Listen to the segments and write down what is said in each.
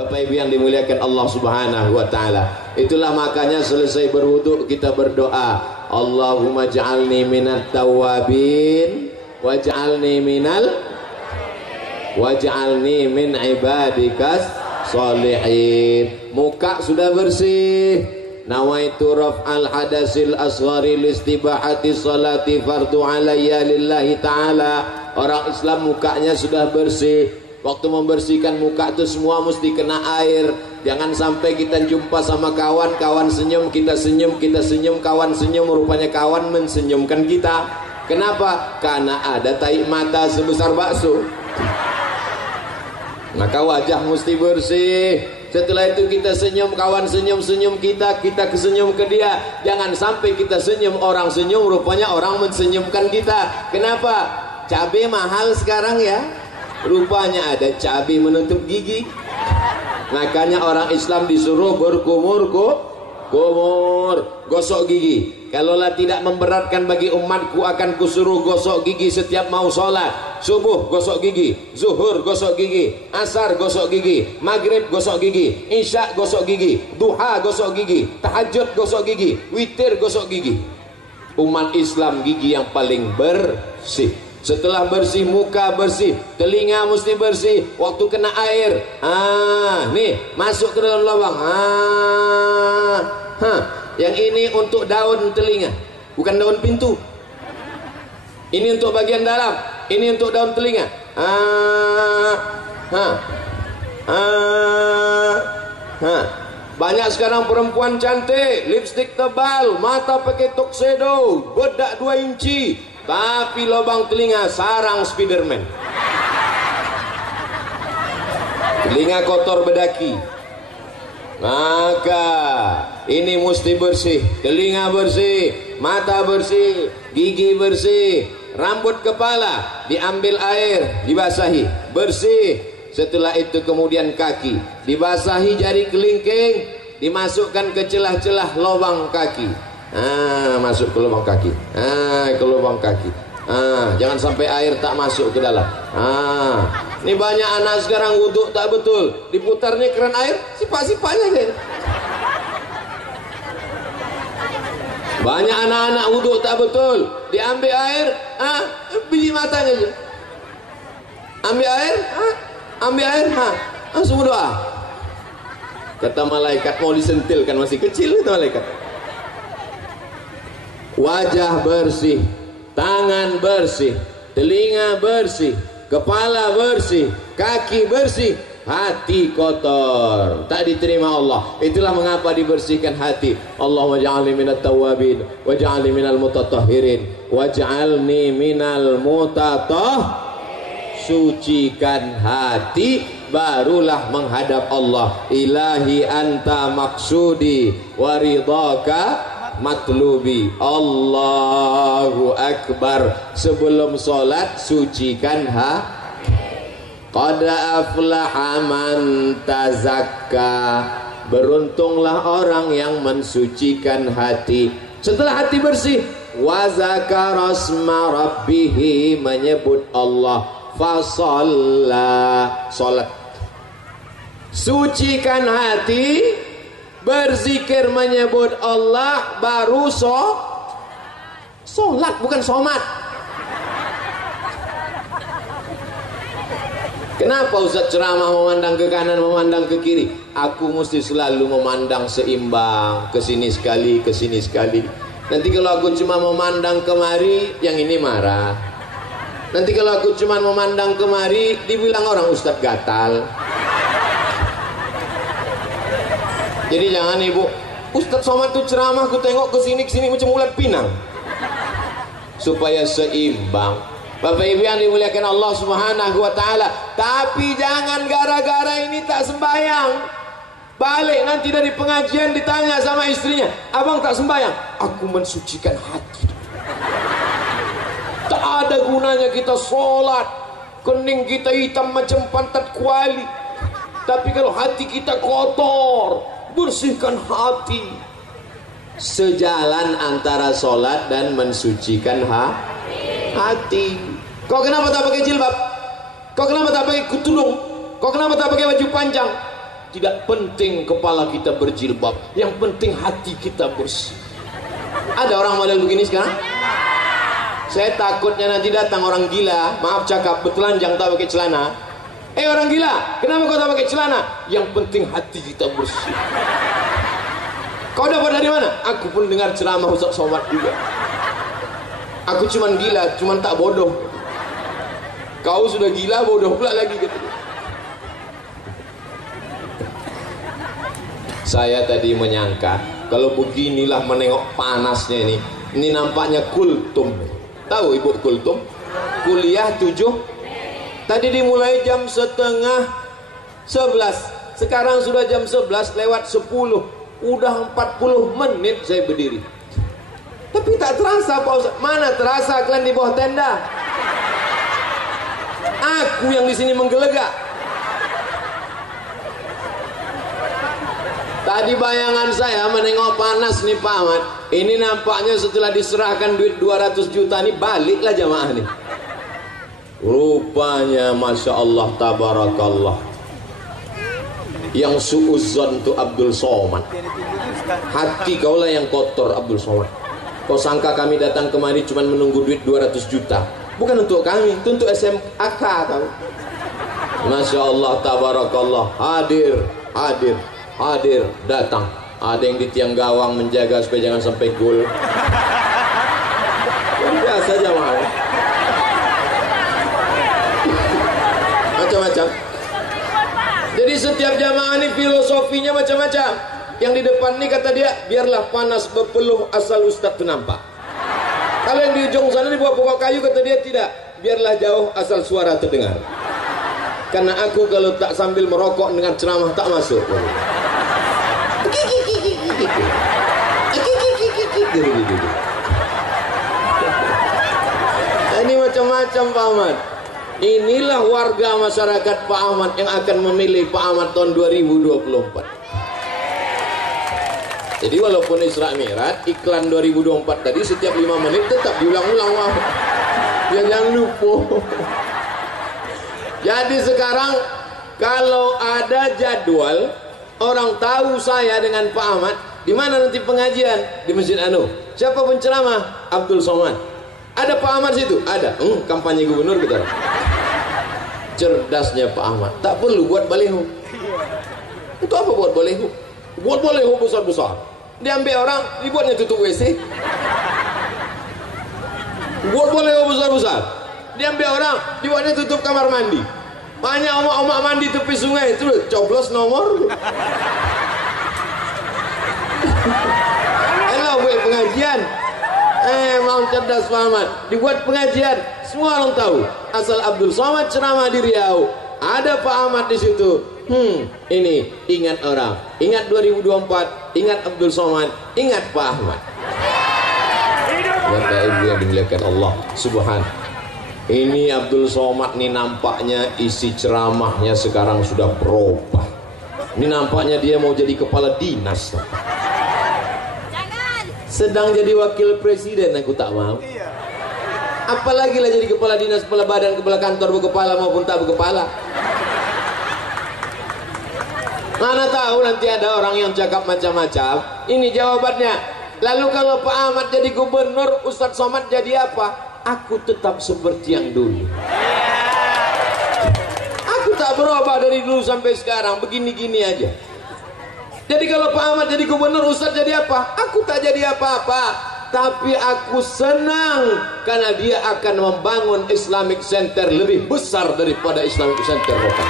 Bapak Ibu yang dimuliakan Allah Subhanahu wa taala. Itulah makanya selesai berwudu kita berdoa, Allahumma ja'alni minat tawabin waj'alni min ibadikas sholihin. Muka sudah bersih, nawaitu raf'al hadasil asghari listibahati salati fardu alayya lillahi ta'ala. Orang Islam mukanya sudah bersih. Waktu membersihkan muka itu semua mesti kena air. Jangan sampai kita jumpa sama kawan, kawan senyum, kita senyum, kawan senyum, rupanya kawan mensenyumkan kita. Kenapa? Karena ada tai mata sebesar bakso. Maka wajah mesti bersih. Setelah itu kita senyum, kawan senyum kita, kita kesenyum ke dia. Jangan sampai kita senyum, orang senyum, rupanya orang mensenyumkan kita. Kenapa? Cabai mahal sekarang ya. Rupanya ada cabai menutup gigi. Makanya orang Islam disuruh berkumur gosok gigi. Kalaulah tidak memberatkan bagi umatku, akan kusuruh gosok gigi setiap mau sholat. Subuh gosok gigi, zuhur gosok gigi, asar gosok gigi, maghrib gosok gigi, isya gosok gigi, duha gosok gigi, tahajud gosok gigi, witir gosok gigi. Umat Islam gigi yang paling bersih. Setelah bersih, muka bersih, telinga mesti bersih. Waktu kena air, nih masuk ke dalam lubang. Yang ini untuk daun telinga, bukan daun pintu. Ini untuk bagian dalam, ini untuk daun telinga. Banyak sekarang perempuan cantik, lipstik tebal, mata pakai tuxedo, bedak 2 inci, tapi lubang telinga sarang Spiderman. Telinga kotor bedaki. Maka ini mesti bersih. Telinga bersih, mata bersih, gigi bersih, rambut kepala diambil air, dibasahi, bersih. Setelah itu kemudian kaki dibasahi, jari kelingking dimasukkan ke celah-celah lubang kaki. Masuk ke lubang kaki. Ke lubang kaki. Jangan sampai air tak masuk ke dalam. Ini banyak anak sekarang wudhu tak betul, diputarnya keran air, sipak-sipaknya deh. Banyak anak-anak wudhu tak betul, diambil air, biji matanya aja. Ambil air, langsung berdoa. Kata malaikat mau disentil, kan masih kecil itu malaikat. Wajah bersih, tangan bersih, telinga bersih, kepala bersih, kaki bersih, hati kotor, tak diterima Allah. Itulah mengapa dibersihkan hati. Allahumma ja'alni minat tawabin waj'alni minal mutatahhirin waj'alni minal sucikan hati, barulah menghadap Allah. Ilahi anta maksudi waridhaka matlubi. Allahu Akbar. Sebelum sholat sucikan qad aflaha man tazakka. Beruntunglah orang yang mensucikan hati. Setelah hati bersih, wa zakara asma rabbih, menyebut Allah, fasalla, sholat. Sucikan hati, berzikir menyebut Allah, baru sholat, bukan somat. Kenapa Ustaz ceramah memandang ke kanan, memandang ke kiri? Aku mesti selalu memandang seimbang, ke sini sekali, ke sini sekali. Nanti kalau aku cuma memandang kemari, yang ini marah. Nanti kalau aku cuma memandang kemari, dibilang orang Ustaz gatal. Jadi jangan ibu, Ustaz Somad tuh ceramah, aku tengok ke sini macam ulat pinang. Supaya seimbang. Bapak Ibu yang dimuliakan Allah Subhanahu wa taala. Tapi jangan gara-gara ini tak sembahyang, balik nanti dari pengajian ditanya sama istrinya, abang tak sembahyang. Aku mensucikan hati. Tak ada gunanya kita sholat, kening kita hitam macam pantat kuali, tapi kalau hati kita kotor, bersihkan hati. Sejalan antara sholat dan mensucikan hati. Kau kenapa tak pakai jilbab? Kau kenapa tak pakai tudung? Kau kenapa tak pakai baju panjang? tidak penting kepala kita berjilbab, yang penting hati kita bersih. Ada orang model begini sekarang? Saya takutnya nanti datang orang gila, maaf cakap, bertelanjang tak pakai celana. Orang gila, kenapa kau tak pakai celana? Yang penting hati kita bersih. Kau dapat dari mana? Aku pun dengar ceramah Ustaz Somad juga. Aku cuman gila, cuman tak bodoh. Kau sudah gila, bodoh pula lagi gitu. Saya tadi menyangka kalau beginilah menengok panasnya ini. Ini nampaknya kultum. Tahu Ibu kultum? Kuliah 7. Tadi dimulai jam setengah 11. Sekarang sudah jam 11 lewat 10. Udah 40 menit saya berdiri. Tapi tak terasa Pak Ustaz. Mana terasa kalian di bawah tenda? Aku yang di sini menggelegak. Tadi bayangan saya menengok panas nih Pak Ahmad. Ini nampaknya setelah diserahkan duit 200 juta nih baliklah jamaah nih. Rupanya Masya Allah Tabarakallah. Yang suuzon tuh Abdul Somad. Hati kaulah yang kotor Abdul Somad. Kau sangka kami datang kemari cuma menunggu duit 200 juta. Bukan untuk kami, itu untuk SMAK tahu. Masya Allah Tabarakallah. Hadir, datang. Ada yang di tiang gawang menjaga supaya jangan sampai gol. Biasa jamaah. Macam-macam. Jadi setiap jamaah ini filosofinya macam-macam. Yang di depan ini kata dia, biarlah panas berpeluh asal Ustadz itu nampak. Kalau yang di ujung sana di bawah pokok kayu kata dia tidak, biarlah jauh asal suara terdengar. Karena aku kalau tak sambil merokok dengan ceramah tak masuk. Ini macam-macam Pak Ahmad. Inilah warga masyarakat Pak Ahmad yang akan memilih Pak Ahmad tahun 2024. Jadi walaupun Isra Mi'raj iklan 2024 tadi setiap 5 menit tetap diulang-ulang. Ya jangan lupa. Jadi sekarang kalau ada jadwal orang tahu saya dengan Pak Ahmad, di mana nanti pengajian? Di Masjid Anu. Siapa penceramah? Abdul Somad. Ada Pak Ahmad situ? Ada. Kampanye gubernur kita. Cerdasnya Pak Ahmad. Tak perlu buat baliho. Itu apa buat baliho? Buat baliho besar-besar. Diambil orang, dibuatnya tutup WC. Buat baliho besar-besar. Diambil orang, dibuatnya tutup kamar mandi. Banyak omak-omak mandi tepi sungai itu coblos nomor. Elah buat pengajian. Mau cerdas Pak Ahmad. Dibuat pengajian, semua orang tahu. Asal Abdul Somad ceramah di Riau, ada Pak Ahmad di situ. Ini ingat orang, ingat 2024, ingat Abdul Somad, ingat Pak Ahmad. Bapak Ibu yang dimuliakan Allah Subhanahu. Ini Abdul Somad nih nampaknya isi ceramahnya sekarang sudah berubah. Ini nampaknya dia mau jadi kepala dinas. Jangan. Sedang jadi wakil presiden aku tak mau. Apalagi lah jadi kepala dinas, kepala badan, kepala kantor berkepala maupun tak berkepala. Mana tahu nanti ada orang yang cakap macam-macam. Ini jawabannya. Lalu kalau Pak Ahmad jadi gubernur, Ustadz Somad jadi apa? Aku tetap seperti yang dulu. Aku tak berubah dari dulu sampai sekarang, begini-gini aja. Jadi kalau Pak Ahmad jadi gubernur, Ustadz jadi apa? Aku tak jadi apa-apa. Tapi aku senang karena dia akan membangun Islamic Center lebih besar daripada Islamic Center lokal.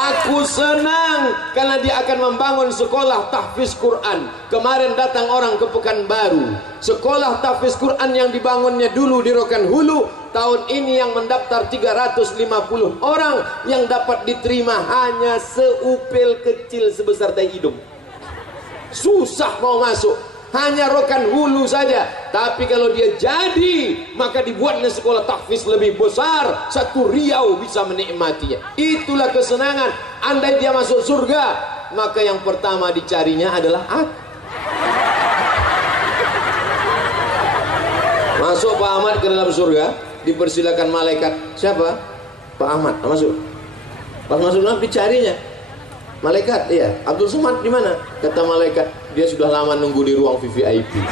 Aku senang karena dia akan membangun sekolah tahfiz Quran. Kemarin datang orang ke Pekanbaru. Sekolah tahfiz Quran yang dibangunnya dulu di Rokan Hulu, tahun ini yang mendaftar 350 orang, yang dapat diterima hanya seupil kecil sebesar tai hidung. Susah mau masuk, hanya Rokan Hulu saja. Tapi kalau dia jadi, maka dibuatnya sekolah tahfiz lebih besar, satu Riau bisa menikmatinya. Itulah kesenangan. Andai dia masuk surga, maka yang pertama dicarinya adalah aku. Masuk Pak Ahmad ke dalam surga, dipersilakan malaikat. Siapa? Pak Ahmad. Masuk. Pas masuk dalam dicarinya. Malaikat, iya. Abdul Somad di mana? Kata malaikat, dia sudah lama nunggu di ruang VVIP.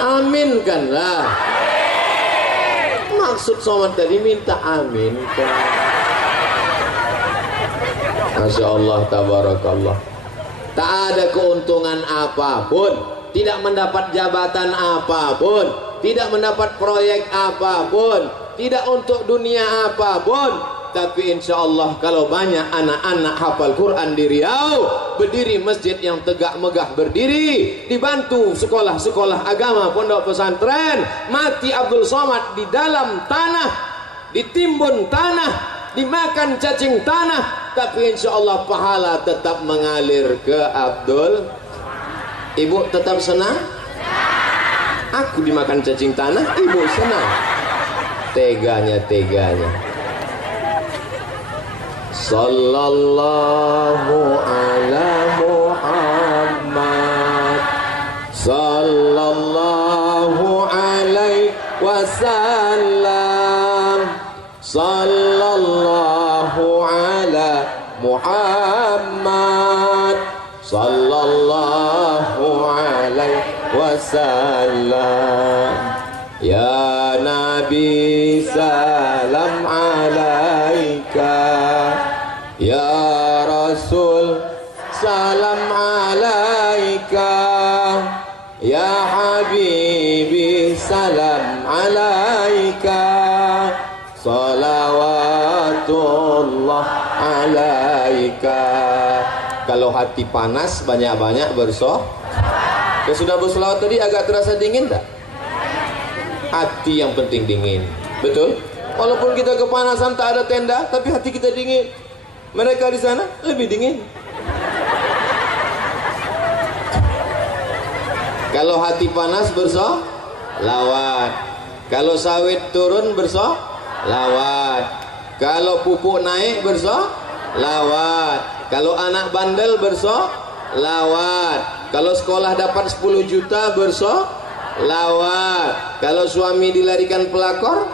Aminkanlah. Maksud Somad tadi minta aminkan. Masya Allah, tabarakallah. Tak ada keuntungan apapun, tidak mendapat jabatan apapun, tidak mendapat proyek apapun, tidak untuk dunia apapun. Tapi insya Allah kalau banyak anak-anak hafal Quran di Riau, berdiri masjid yang tegak megah berdiri, dibantu sekolah-sekolah agama, pondok pesantren, mati Abdul Somad di dalam tanah, ditimbun tanah, dimakan cacing tanah, tapi insya Allah pahala tetap mengalir ke Abdul. Ibu tetap senang? Aku dimakan cacing tanah, ibu senang. Teganya. Sallallahu ala Muhammad, sallallahu alaihi wasallam, sallallahu ala Muhammad, sallallahu alaihi wasallam. Ya Nabi salam alaika, ya Rasul salam alaika, ya Habibi salam alaika, salawatullah alaika. Kalau hati panas banyak-banyak bersolawat. Sudah bersolawat tadi agak terasa dingin tak? Hati yang penting dingin, betul? Walaupun kita kepanasan tak ada tenda, tapi hati kita dingin. Mereka di sana lebih dingin. Kalau hati panas bersolawat, kalau sawit turun bersolawat, kalau pupuk naik bersolawat, kalau anak bandel bersolawat, kalau sekolah dapat 10 juta bersolawat, kalau suami dilarikan pelakor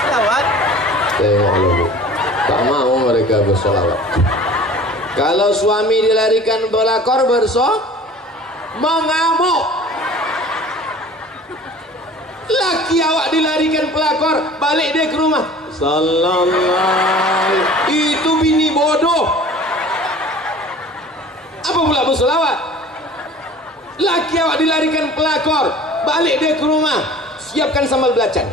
selawat. Tengok lu, tak mau mereka bersolawat. Kalau suami dilarikan pelakor mengamuk. Laki awak dilarikan pelakor, balik dia ke rumah, sallallahu, itu bini bodoh. Apa pula bersolawat? Laki awak dilarikan pelakor, balik dia ke rumah, siapkan sambal belacan.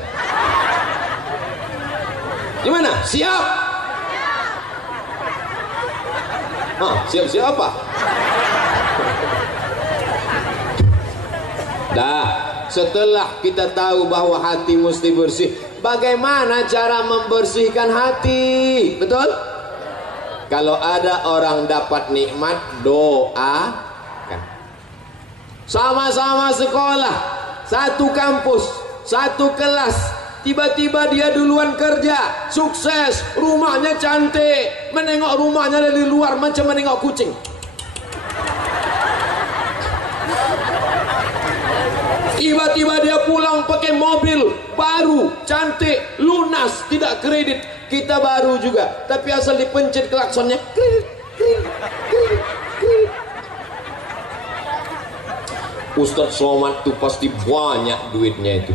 Gimana? Siap? Siap-siap apa? Dah, setelah kita tahu bahwa hati mesti bersih, bagaimana cara membersihkan hati? Betul? Kalau ada orang dapat nikmat, doakan. Sama-sama sekolah, satu kampus, satu kelas, tiba-tiba dia duluan kerja, sukses, rumahnya cantik, menengok rumahnya dari luar macam menengok kucing. Tiba-tiba dia pulang pakai mobil baru, cantik, lunas, tidak kredit. Kita baru juga, tapi asal dipencet klaksonnya, kredit. Ustadz Somad tuh pasti banyak duitnya itu.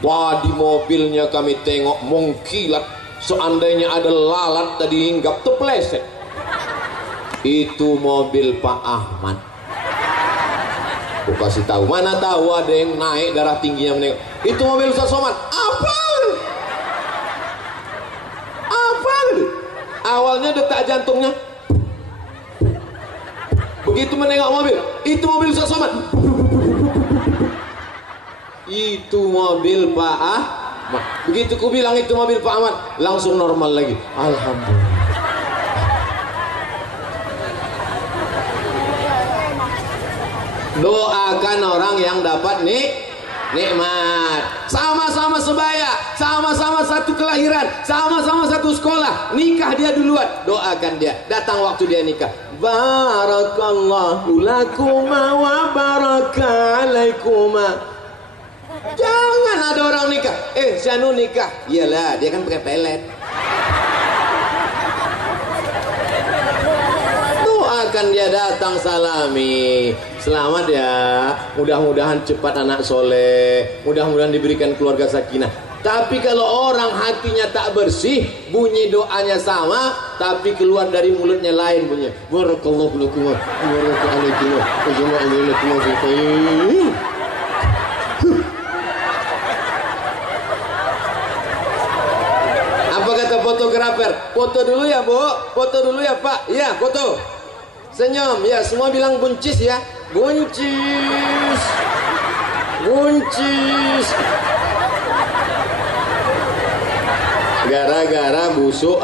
Wah, di mobilnya kami tengok mengkilat, seandainya ada lalat tadi hinggap terpeleset. Itu mobil Pak Ahmad. Aku kasih tahu, mana tahu ada yang naik darah tingginya menengok. Itu mobil Ustadz Somad. Apa? Awalnya detak jantungnya. Begitu menengok mobil, itu mobil Ustadz Somad. Itu mobil Pak Ahmad. Begitu ku bilang itu mobil Pak Ahmad, langsung normal lagi. Alhamdulillah. Doakan orang yang dapat nikmat. Sama-sama sebaya, sama-sama satu kelahiran, sama-sama satu sekolah, nikah dia duluan, doakan dia. Datang waktu dia nikah, barakallahu lakuma wa baraka alaikuma. Jangan Mana ada orang nikah? Si Anu nikah. Iyalah, dia kan pakai pelet. Doakan dia datang, salami. Selamat ya. Mudah-mudahan cepat anak soleh. Mudah-mudahan diberikan keluarga sakinah. Tapi kalau orang hatinya tak bersih, bunyi doanya sama, tapi keluar dari mulutnya lain bunyinya. Barakallahu lakum wa barakallahu alaikum. Apa kata fotografer? Foto dulu ya, Bu. Foto dulu ya, Pak. Iya, foto. Senyum. Ya, semua bilang buncis ya. Buncis. Buncis. Gara-gara busuk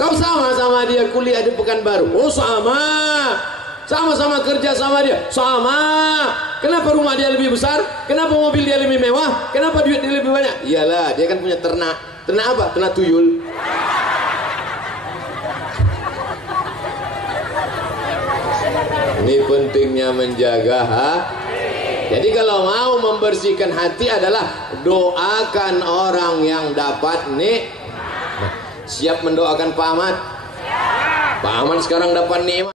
Kau sama-sama dia kuliah di Pekanbaru. Oh sama. Sama-sama kerja sama dia. Sama. Kenapa rumah dia lebih besar? Kenapa mobil dia lebih mewah? Kenapa duit dia lebih banyak? Iyalah, dia kan punya ternak. Ternak apa? Ternak tuyul. Ini pentingnya menjaga Jadi kalau mau membersihkan hati adalah doakan orang yang dapat siap mendoakan Pak Ahmad. Pak Ahmad sekarang dapat nikmat.